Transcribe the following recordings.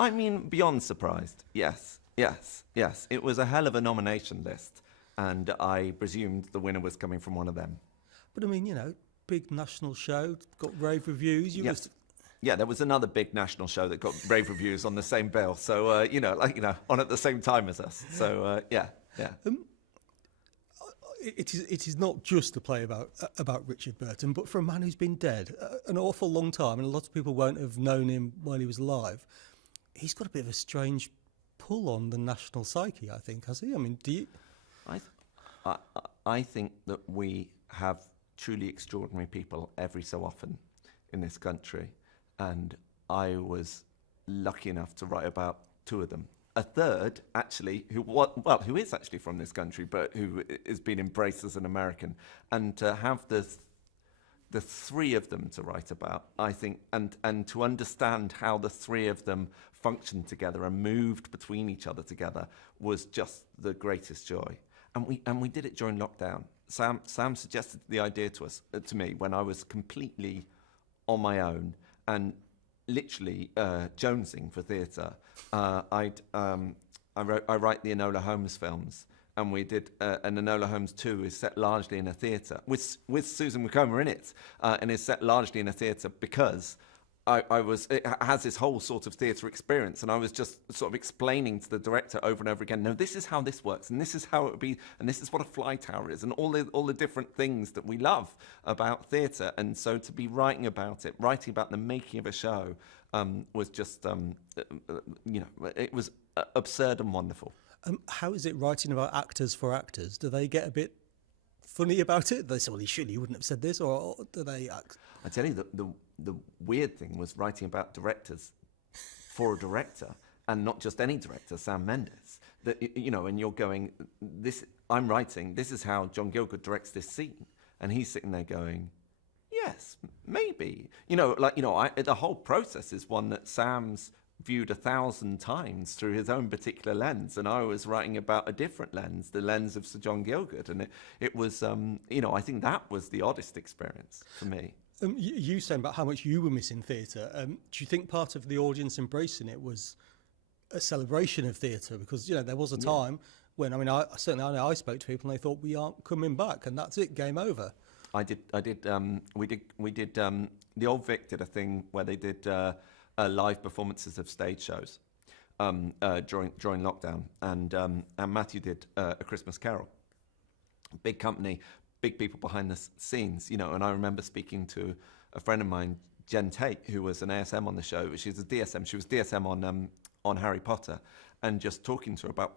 I mean, beyond surprised. Yes, yes, yes. It was a hell of a nomination list, and I presumed the winner was coming from one of them. But I mean, you know, big national show, got rave reviews. Yes. Yeah, there was another big national show that got rave reviews on the same bill. So, on at the same time as us. So, yeah. It is not just a play about Richard Burton, but for a man who's been dead an awful long time, and a lot of people won't have known him while he was alive, he's got a bit of a strange pull on the national psyche, I think, has he? I mean, do you... I think that we have truly extraordinary people every so often in this country, and I was lucky enough to write about two of them. A third, actually, who is actually from this country, but who has been embraced as an American, and to have the three of them to write about, I think, and to understand how the three of them functioned together and moved between each other together was just the greatest joy. And we did it during lockdown. Sam suggested the idea to me when I was completely on my own and literally jonesing for theatre. I write the Enola Holmes films, and we did an Enola Holmes 2 is set largely in a theatre with Susan McComber in it, and is set largely in a theatre because it has this whole sort of theatre experience, and I was just sort of explaining to the director over and over again, no, this is how this works, and this is how it would be, and this is what a fly tower is, and all the different things that we love about theatre. And so to be writing about the making of a show was just, it was absurd and wonderful. How is it writing about actors for actors? Do they get a bit funny about it? They say, well, surely you wouldn't have said this, or do they act? I tell you, the weird thing was writing about directors for a director, and not just any director, Sam Mendes. That, and you're going, I'm writing, this is how John Gielgud directs this scene, and he's sitting there going, yes, maybe. The whole process is one that Sam's viewed 1,000 times through his own particular lens, and I was writing about a different lens, the lens of Sir John Gielgud, and it was, I think that was the oddest experience for me. You saying about how much you were missing theatre, do you think part of the audience embracing it was a celebration of theatre? Because, there was a time when, I spoke to people and they thought, we aren't coming back, and that's it, game over. We did, the Old Vic did a thing where they did live performances of stage shows during lockdown, and Matthew did A Christmas Carol. Big company, big people behind the scenes, and I remember speaking to a friend of mine, Jen Tate, who was an ASM on the show. She's a DSM. She was DSM on Harry Potter, and just talking to her about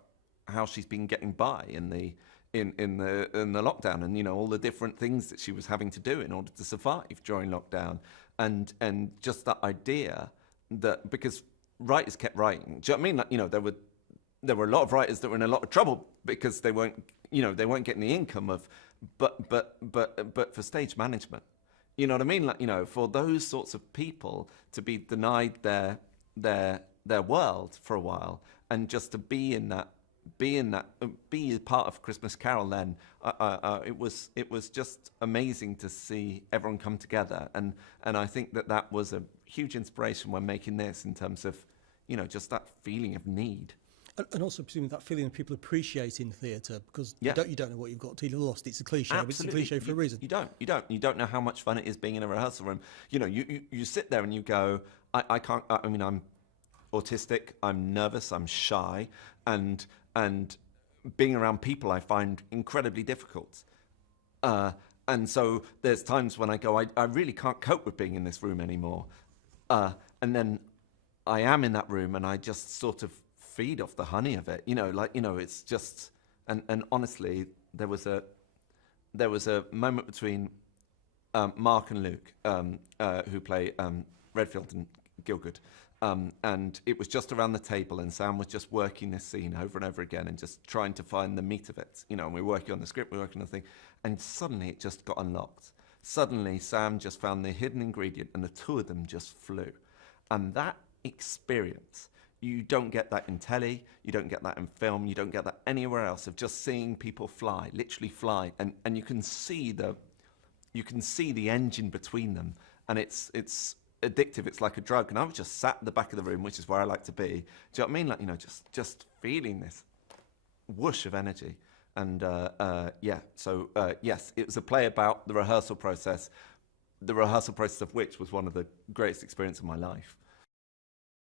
how she's been getting by in the lockdown, and all the different things that she was having to do in order to survive during lockdown, and just that idea that because writers kept writing. Do you know what I mean? There were a lot of writers that were in a lot of trouble because they weren't getting the income of. But for stage management, you know what I mean? For those sorts of people to be denied their world for a while, and just to be part of Christmas Carol. Then it was just amazing to see everyone come together, and I think that was a huge inspiration when making this, in terms of just that feeling of need. And also, presumably, that feeling of people appreciating theatre, because you don't know what you've got till you're lost. It's a cliche, but it's a cliche for a reason. You don't know how much fun it is being in a rehearsal room. You sit there and you go, I can't. I'm autistic. I'm nervous. I'm shy, and being around people I find incredibly difficult. And so there's times when I go, I really can't cope with being in this room anymore. And then I am in that room, and I just sort of feed off the honey of it, it's just, and honestly, there was a moment between Mark and Luke, who play Redfield and Gielgud, and it was just around the table, and Sam was just working this scene over and over again, and just trying to find the meat of it, and we were working on the script, we were working on the thing, and suddenly it just got unlocked. Suddenly Sam just found the hidden ingredient, and the two of them just flew, and that experience. You don't get that in telly, you don't get that in film, you don't get that anywhere else, of just seeing people fly, literally fly, and you can see the engine between them, and it's addictive. It's like a drug. And I was just sat at the back of the room, which is where I like to be. Do you know what I mean? Like, just feeling this whoosh of energy. And yes, it was a play about the rehearsal process of which was one of the greatest experiences of my life.